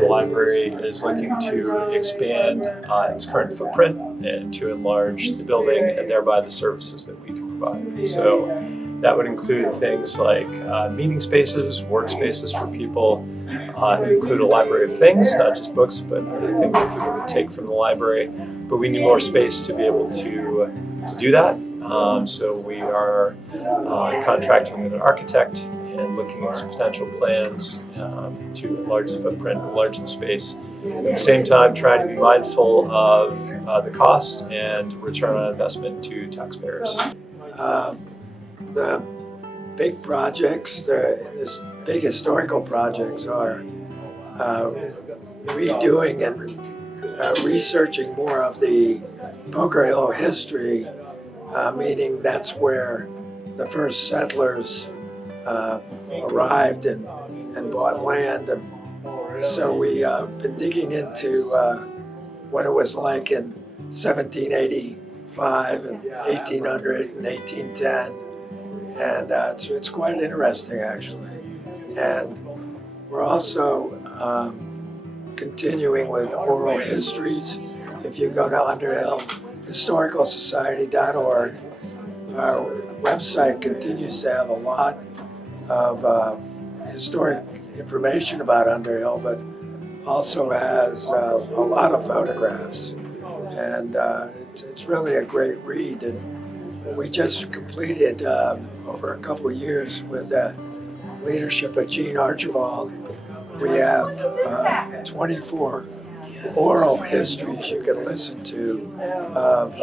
The library is looking to expand its current footprint and to enlarge the building and thereby the services that we can provide. So that would include things like meeting spaces, workspaces for people. It would include a library of things, not just books, but other things that people would take from the library. But we need more space to be able to do that. So we are contracting with an architect and looking at some potential plans to enlarge the footprint, enlarge the space. At the same time, try to be mindful of the cost and return on investment to taxpayers. The big projects, the big historical projects are redoing and researching more of the Poker Hill history, meaning that's where the first settlers arrived and bought land. And so we been digging into what it was like in 1785 and 1800 and 1810. And it's quite interesting, actually. And we're also continuing with oral histories. If you go to Underhill historicalsociety.org, our website continues to have a lot of historic information about Underhill, but also has a lot of photographs. And it's really a great read. And we just completed, over a couple of years with the leadership of Gene Archibald, we have 24 oral histories you can listen to of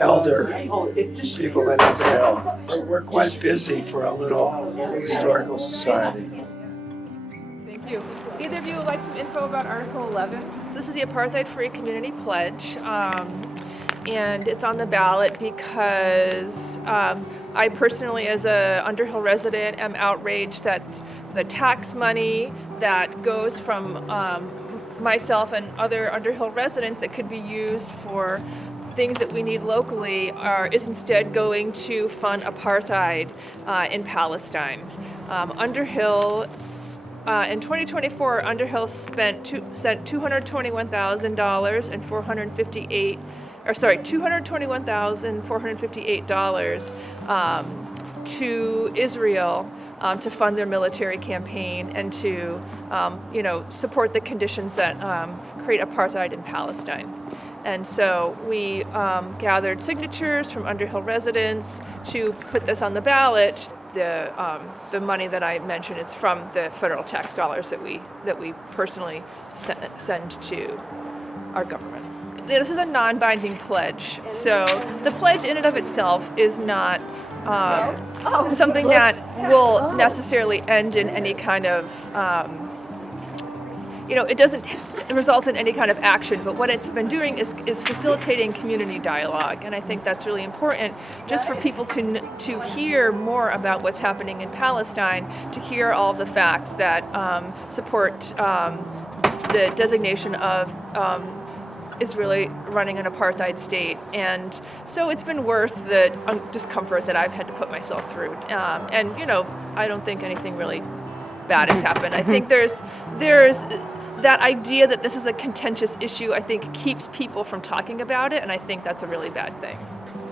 elder people in Underhill. We're quite busy for a little historical society. Thank you. Either of you would like some info about Article 11? This is the Apartheid-Free Community Pledge, and it's on the ballot because I personally, as a Underhill resident, am outraged that the tax money that goes from myself and other Underhill residents that could be used for things that we need locally is instead going to fund apartheid in Palestine. Underhill, in 2024, Underhill sent $221,458 to Israel to fund their military campaign and to support the conditions that create apartheid in Palestine. And so we gathered signatures from Underhill residents to put this on the ballot. The money that I mentioned is from the federal tax dollars that we personally send to our government. This is a non-binding pledge, so the pledge in and of itself is not something that will necessarily end in any kind of, it doesn't result in any kind of action, but what it's been doing is facilitating community dialogue, and I think that's really important just for people to hear more about what's happening in Palestine, to hear all the facts that support the designation of Israeli running an apartheid state. And so it's been worth the discomfort that I've had to put myself through. And I don't think anything really bad has happened. I think there's that idea that this is a contentious issue, I think keeps people from talking about it, and I think that's a really bad thing.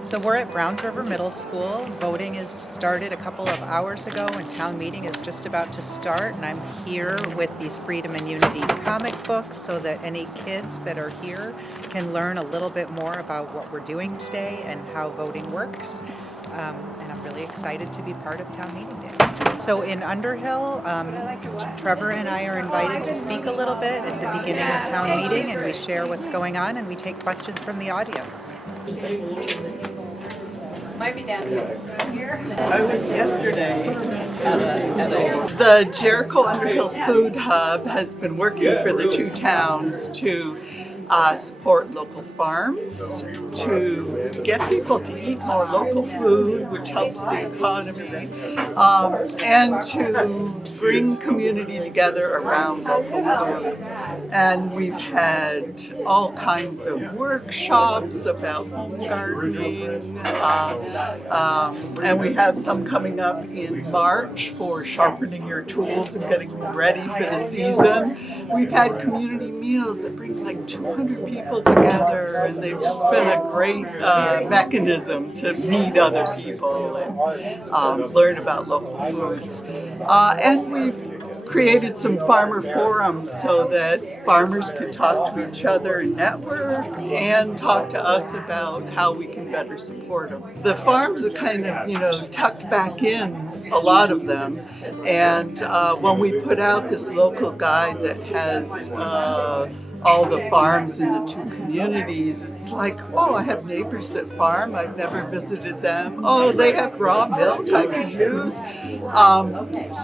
So we're at Browns River Middle School. Voting is started a couple of hours ago and town meeting is just about to start, and I'm here with these Freedom and Unity comic books so that any kids that are here can learn a little bit more about what we're doing today and how voting works. And I'm really excited to be part of town meeting day. So in Underhill, Trevor and I are invited to speak a little bit at the beginning of town meeting, and we share what's going on and we take questions from the audience. Might be down here. I was yesterday at the Jericho Underhill Food Hub has been working for the two towns to support local farms, to get people to eat more local food, which helps the economy, and to bring community together around local foods. And we've had all kinds of workshops about home gardening, and we have some coming up in March for sharpening your tools and getting ready for the season. We've had community meals that bring like 200 people together, and they've just been a great mechanism to meet other people and learn about local foods. And we've created some farmer forums so that farmers can talk to each other and network and talk to us about how we can better support them. The farms are kind of, tucked back in, a lot of them. And when we put out this local guide that has all the farms in the two communities, it's like, oh, I have neighbors that farm, I've never visited them. Oh, they have raw milk I can use.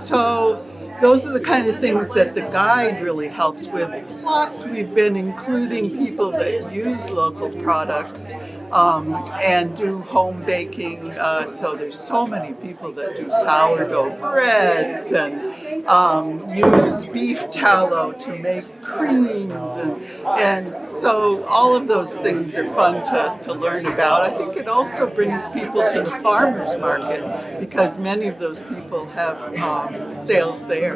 So those are the kind of things that the guide really helps with. Plus, we've been including people that use local products and do home baking. So there's so many people that do sourdough breads and use beef tallow to make creams. And so all of those things are fun to learn about. I think it also brings people to the farmers market because many of those people have sales there.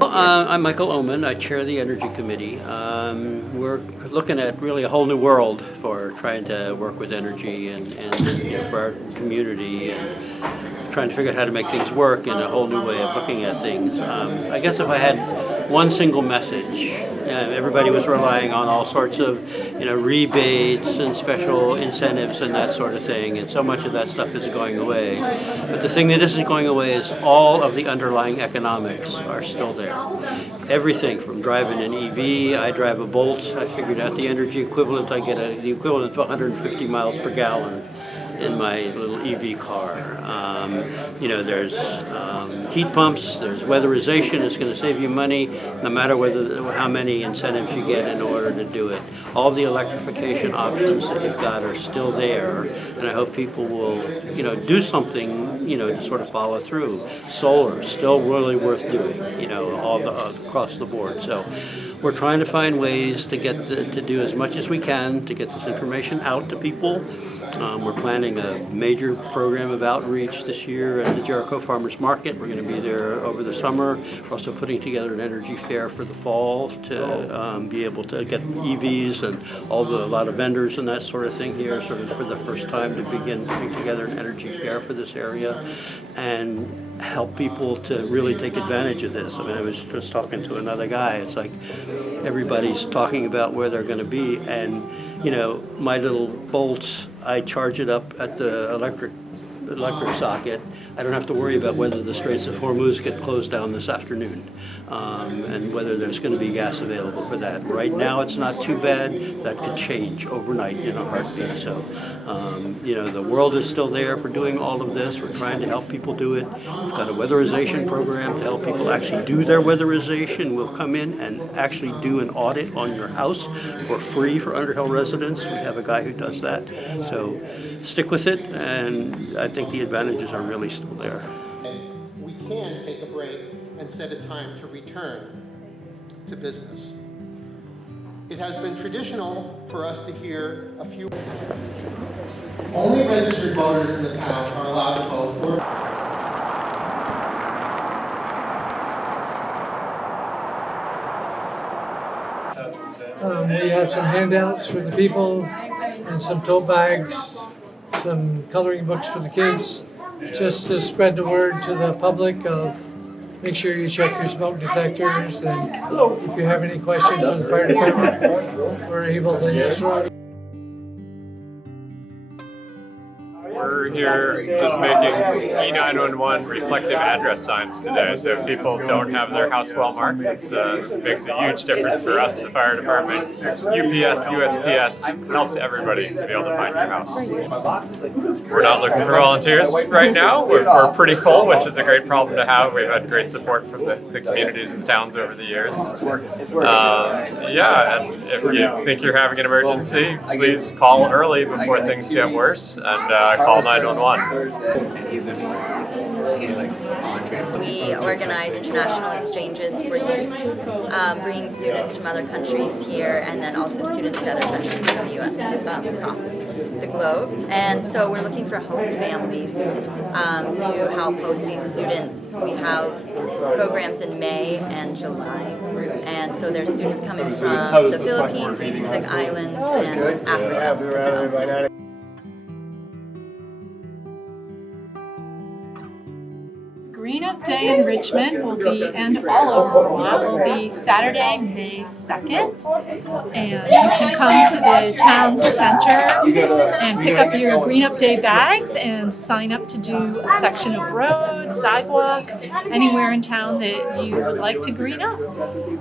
I'm Michael Oman. I chair the Energy Committee. We're looking at really a whole new world for trying to work with energy and for our community and trying to figure out how to make things work in a whole new way of looking at things. I guess if I had one single message, everybody was relying on all sorts of rebates and special incentives and that sort of thing, and so much of that stuff is going away. But the thing that isn't going away is all of the underlying economics are still there. Everything from driving an EV, I drive a Bolt, I figured out the energy equivalent, I get the equivalent of 150 miles per gallon in my little EV car. There's heat pumps, there's weatherization, it's going to save you money no matter how many incentives you get in order to do it. All the electrification options that you've got are still there, and I hope people will do something to sort of follow through. Solar, still really worth doing, across the board. So we're trying to find ways to get to do as much as we can to get this information out to people. We're planning a major program of outreach this year at the Jericho Farmers Market. We're going to be there over the summer. We're also putting together an energy fair for the fall to be able to get EVs and a lot of vendors and that sort of thing here, sort of for the first time to begin putting together an energy fair for this area and help people to really take advantage of this. I mean, I was just talking to another guy. It's like everybody's talking about where they're going to be, and my little Bolts, I charge it up at the electric socket. I don't have to worry about whether the Straits of Hormuz get closed down this afternoon and whether there's going to be gas available for that. Right now it's not too bad. That could change overnight in a heartbeat. So, the world is still there for doing all of this. We're trying to help people do it. We've got a weatherization program to help people actually do their weatherization. We'll come in and actually do an audit on your house for free for Underhill residents. We have a guy who does that. So stick with it, and I think the advantages are really still there. We can take a break and set a time to return to business. It has been traditional for us to hear a few. Only registered voters in the town are allowed to vote. We have some handouts for the people and some tote bags, some coloring books for the kids, just to spread the word to the public of make sure you check your smoke detectors, and if you have any questions for the fire department, we're able to answer them. We're here just making E911 reflective address signs today. So if people don't have their house well marked, it makes a huge difference for us, the fire department. UPS, USPS helps everybody to be able to find your house. We're not looking for volunteers right now. We're pretty full, which is a great problem to have. We've had great support from the communities and the towns over the years. Yeah, and if you think you're having an emergency, please call early before things get worse and call 911. We organize international exchanges for youth, bringing students from other countries here and then also students to other countries in the U.S. Across the globe. And so we're looking for host families to help host these students. We have programs in May and July. And so there's students coming from the Philippines, Pacific Islands, and Africa as well. Green Up Day in Richmond will be, and all over Vermont, will be Saturday, May 2nd. And you can come to the town center and pick up your Green Up Day bags and sign up to do a section of road, sidewalk, anywhere in town that you would like to green up.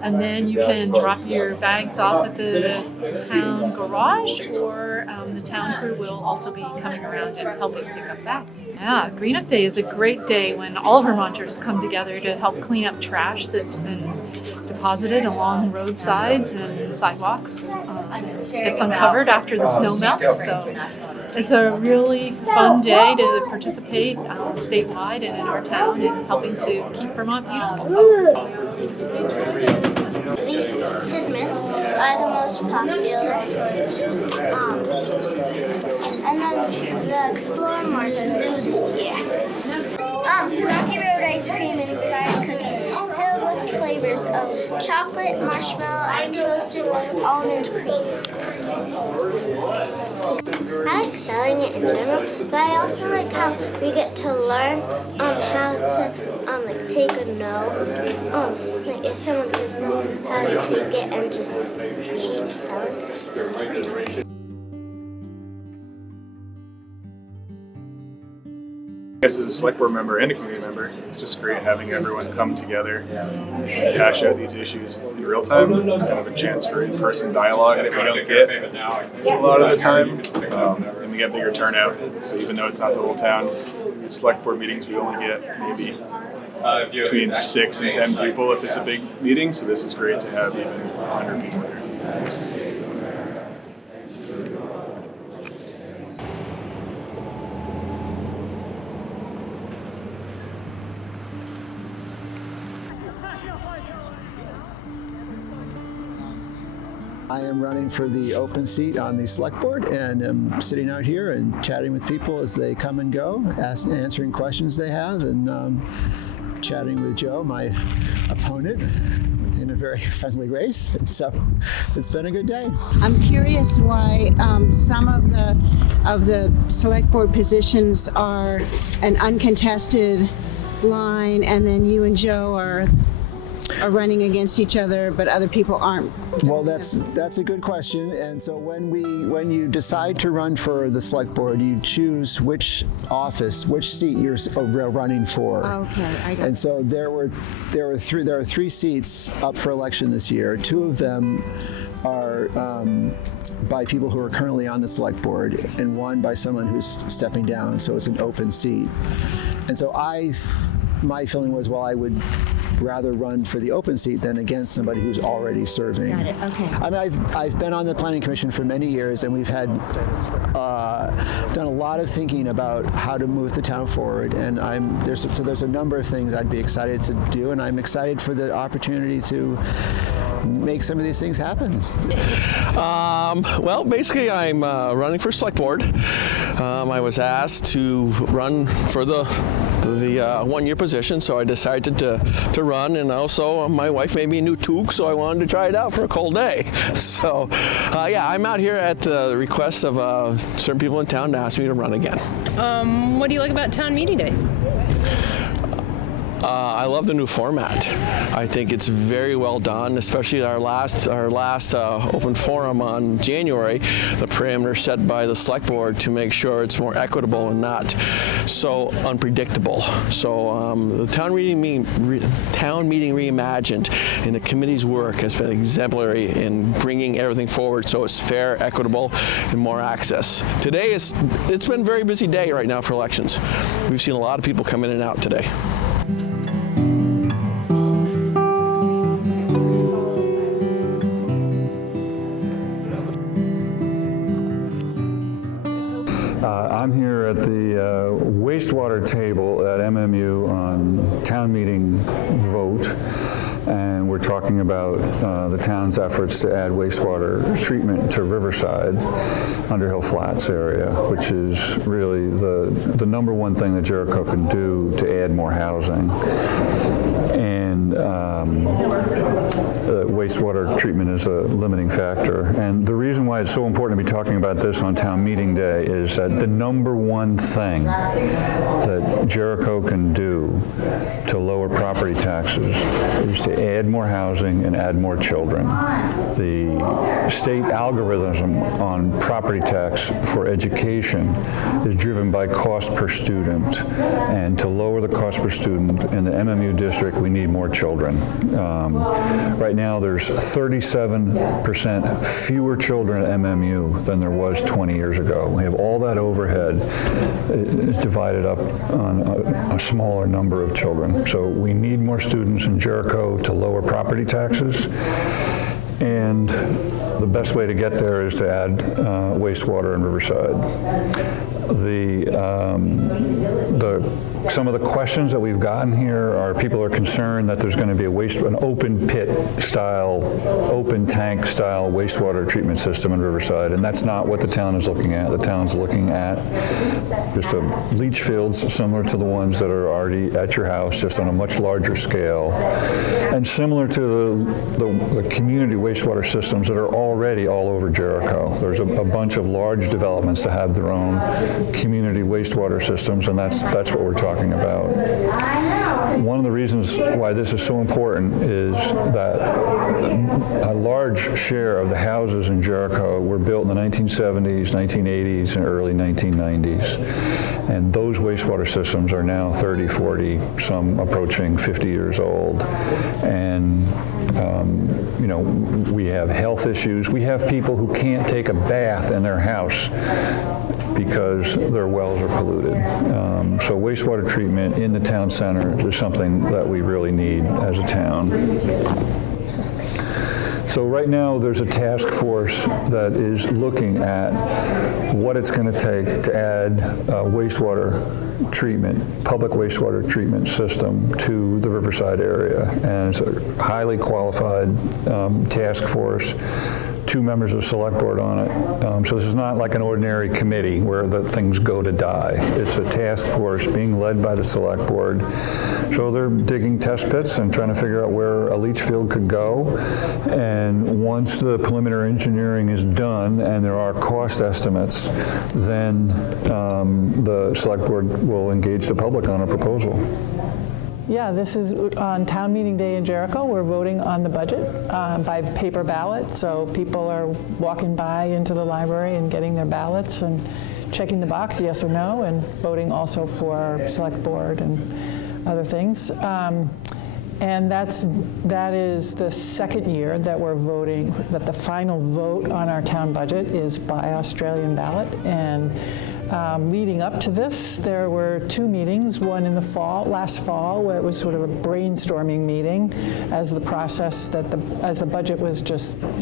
And then you can drop your bags off at the town garage, or the town crew will also be coming around and helping pick up bags. Yeah, Green Up Day is a great day when all Vermonters come together to help clean up trash that's been deposited along roadsides and sidewalks. It gets uncovered after the snow melts, so it's a really fun day to participate statewide and in our town in helping to keep Vermont beautiful. These segments are the most popular. And then the Explore Mars are new this year. Rocky Road ice cream inspired cookies filled with flavors of chocolate, marshmallow, and toasted almond cream. I like selling it in general, but I also like how we get to learn how to like take a no. Like if someone says no, how to take it and just keep selling. As a select board member and a community member, it's just great having everyone come together and hash out these issues in real time. Kind of a chance for in-person dialogue that we don't get a lot of the time, and we get bigger turnout. So even though it's not the whole town, at select board meetings we only get maybe between 6 and 10 people if it's a big meeting. So this is great to have even 100 people there. I am running for the open seat on the select board, and I'm sitting out here and chatting with people as they come and go, answering questions they have, and chatting with Joe, my opponent, in a very friendly race. And so it's been a good day. I'm curious why some of the select board positions are an uncontested line, and then you and Joe are running against each other, but other people aren't. Well, that's a good question. And so when you decide to run for the select board, you choose which seat you're running for. Okay, I got it. And so there are three seats up for election this year. 2 of them are by people who are currently on the select board, and 1 by someone who's stepping down. So it's an open seat. And so my feeling was, well, I would rather run for the open seat than against somebody who's already serving. Got it, okay. I mean, I've been on the planning commission for many years, and we've had done a lot of thinking about how to move the town forward, and there's a number of things I'd be excited to do, and I'm excited for the opportunity to make some of these things happen. Well, basically, I'm running for select board. I was asked to run for the 1-year position, so I decided to run, and also my wife made me a new toque, so I wanted to try it out for a cold day. So yeah, I'm out here at the request of certain people in town to ask me to run again. What do you like about town meeting day? I love the new format. I think it's very well done, especially our last open forum on January. The parameters set by the select board to make sure it's more equitable and not so unpredictable. So the town meeting reimagined and the committee's work has been exemplary in bringing everything forward so it's fair, equitable, and more access. Today it's been a very busy day right now for elections. We've seen a lot of people come in and out today. I'm here at the wastewater table at MMU on town meeting vote, and we're talking about the town's efforts to add wastewater treatment to Riverside, Underhill Flats area, which is really the number one thing that Jericho can do to add more housing. And wastewater treatment is a limiting factor. And the reason why it's so important to be talking about this on town meeting day is that the number one thing that Jericho can do to lower property taxes is to add more housing and add more children. The state algorithm on property tax for education is driven by cost per student. And to lower the cost per student in the MMU district, we need more children. Right now, there's 37% fewer children at MMU than there was 20 years ago. We have all that overhead is divided up on a smaller number of children. So we need more students in Jericho to lower property taxes. And the best way to get there is to add wastewater in Riverside. Some of the questions that we've gotten here are people are concerned that there's going to be an open pit style, open tank style wastewater treatment system in Riverside, and that's not what the town is looking at. The town's looking at just leach fields similar to the ones that are already at your house, just on a much larger scale, and similar to the community wastewater systems that are already all over Jericho. There's a bunch of large developments that have their own community wastewater systems, and that's what we're talking about. One of the reasons why this is so important is that a large share of the houses in Jericho were built in the 1970s, 1980s, and early 1990s. And those wastewater systems are now 30, 40, some approaching 50 years old. And we have health issues. We have people who can't take a bath in their house because their wells are polluted. So wastewater treatment in the town center is something that we really need as a town. So right now there's a task force that is looking at what it's going to take to add wastewater treatment, public wastewater treatment system to the Riverside area. And it's a highly qualified task force. 2 members of the select board on it. So this is not like an ordinary committee where the things go to die. It's a task force being led by the select board. So they're digging test pits and trying to figure out where a leach field could go. And once the preliminary engineering is done and there are cost estimates, then the select board will engage the public on a proposal. Yeah, this is on town meeting day in Jericho. We're voting on the budget by paper ballot. So people are walking by into the library and getting their ballots and checking the box, yes or no, and voting also for select board and other things. And that is the second year that we're voting, that the final vote on our town budget is by Australian ballot. And leading up to this, there were 2 meetings, one in the last fall, where it was sort of a brainstorming meeting as the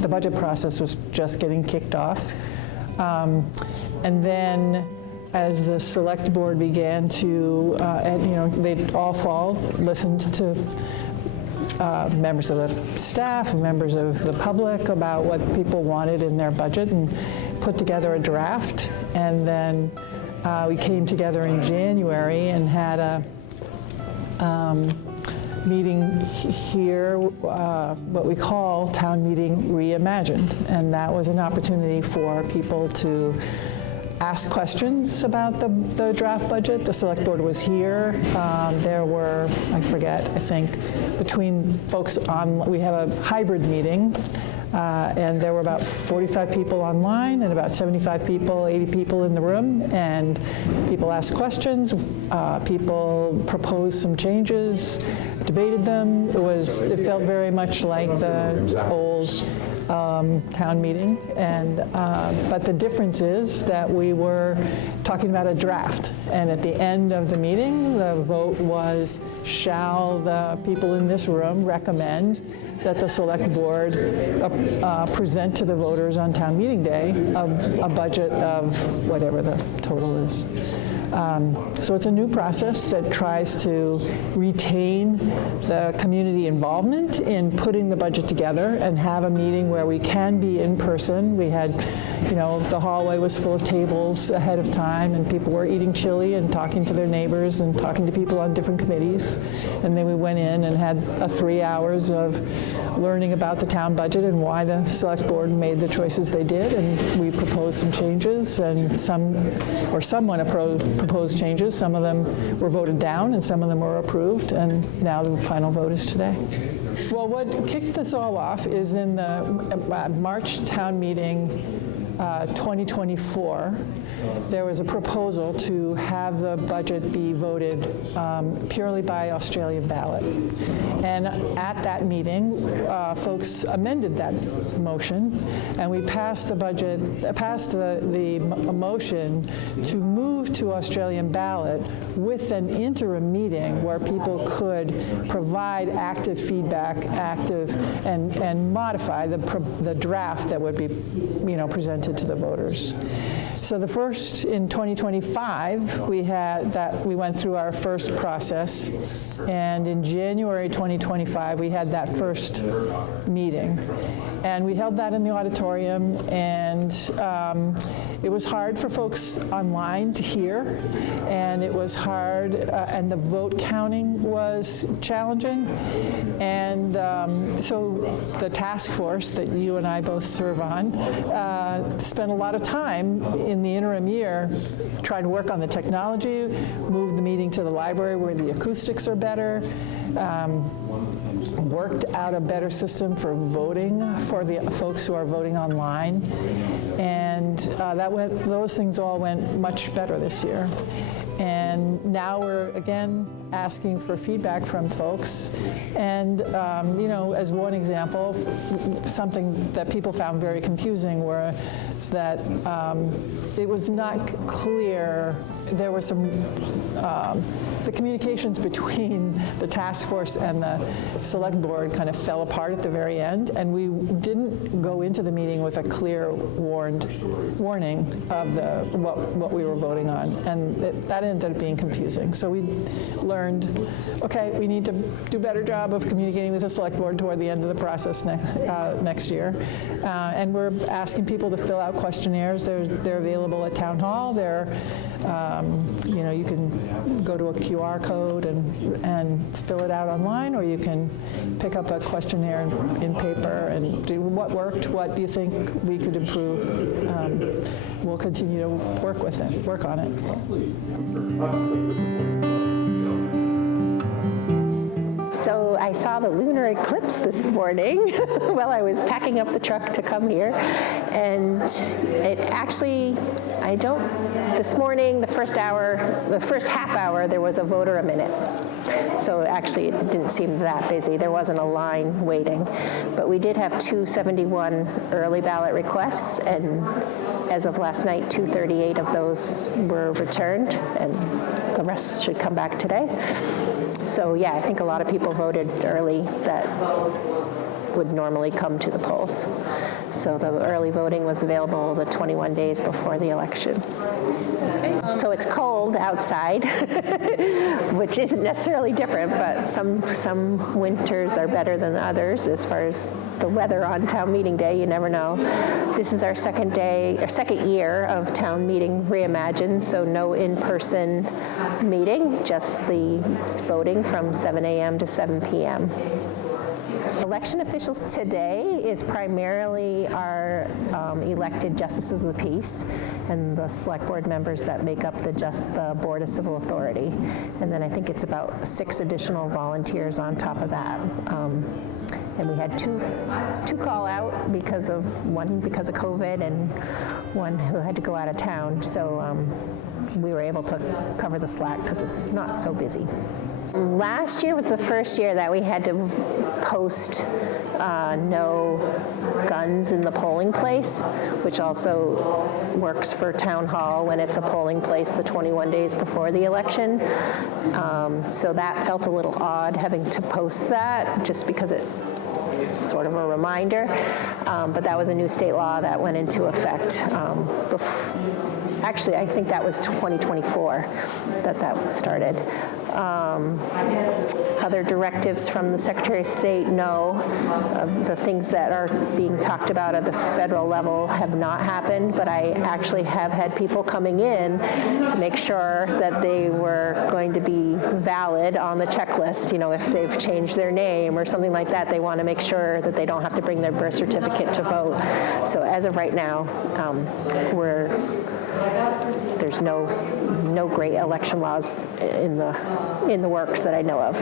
budget process was just getting kicked off. And then as the select board began to, they'd all fall, listened to members of the staff and members of the public about what people wanted in their budget and put together a draft. And then we came together in January and had a meeting here, what we call Town Meeting Reimagined. And that was an opportunity for people to asked questions about the draft budget. The select board was here. There were, I forget, I think, between folks on, we have a hybrid meeting, and there were about 45 people online and about 75 people, 80 people in the room, and people asked questions, people proposed some changes, debated them. It felt very much like the old town meeting, and but the difference is that we were talking about a draft, and at the end of the meeting, the vote was, shall the people in this room recommend that the select board present to the voters on town meeting day a budget of whatever the total is. So it's a new process that tries to retain the community involvement in putting the budget together and have a meeting where we can be in person. We had, the hallway was full of tables ahead of time, and people were eating chili and talking to their neighbors and talking to people on different committees. And then we went in and had 3 hours of learning about the town budget and why the select board made the choices they did, and we proposed some changes, and someone proposed changes. Some of them were voted down and some of them were approved, and now the final vote is today. Well, what kicked this all off is in the March town meeting 2024, there was a proposal to have the budget be voted purely by Australian ballot. And at that meeting, folks amended that motion, and we passed the motion to move to Australian ballot with an interim meeting where people could provide active feedback, and modify the draft that would be, presented to the voters. So the first, in 2025, we went through our first process, and in January 2025, we had that first meeting. And we held that in the auditorium, and it was hard for folks online to hear, and it was hard, and the vote counting was challenging. And so the task force that you and I both serve on spent a lot of time in the interim year trying to work on the technology, move the meeting to the library where the acoustics are better, worked out a better system for voting for the folks who are voting online, and those things all went much better this year. And now we're again asking for feedback from folks. And as one example, something that people found very confusing was that it was not clear. There were some the communications between the task force and the select board kind of fell apart at the very end, and we didn't go into the meeting with a clear warning of what we were voting on, and that ended up being confusing. So we learned, okay, we need to do a better job of communicating with the select board toward the end of the process next year. And we're asking people to fill out questionnaires. They're available at Town Hall. You can go to a QR code and fill it out online, or you can pick up a questionnaire in paper and do what worked, what do you think we could improve. We'll continue to work on it. So I saw the lunar eclipse this morning while I was packing up the truck to come here, and it actually, this morning, the first half hour, there was a voter a minute. So actually it didn't seem that busy. There wasn't a line waiting. But we did have 271 early ballot requests, and as of last night, 238 of those were returned, and the rest should come back today. So yeah, I think a lot of people voted early that would normally come to the polls. So the early voting was available the 21 days before the election. Okay. So it's cold outside, which isn't necessarily different, but some winters are better than others as far as the weather on town meeting day. You never know. This is our second year of town meeting reimagined, so no in-person meeting, just the voting from 7 a.m. to 7 p.m. election officials today is primarily our elected justices of the peace and the select board members that make up the Board of Civil Authority. And then I think it's about 6 additional volunteers on top of that. And we had two call out because of COVID and one who had to go out of town. So we were able to cover the slack because it's not so busy. Last year was the first year that we had to post no guns in the polling place, which also works for town hall when it's a polling place the 21 days before the election. So that felt a little odd having to post that just because it sort of a reminder, but that was a new state law that went into effect. Actually, I think that was 2024 that started. Other directives from the Secretary of State, no. The things that are being talked about at the federal level have not happened, but I actually have had people coming in to make sure that they were going to be valid on the checklist. You know, if they've changed their name or something like that, they want to make sure that they don't have to bring their birth certificate to vote. So as of right now, there's no great election laws in the works that I know of.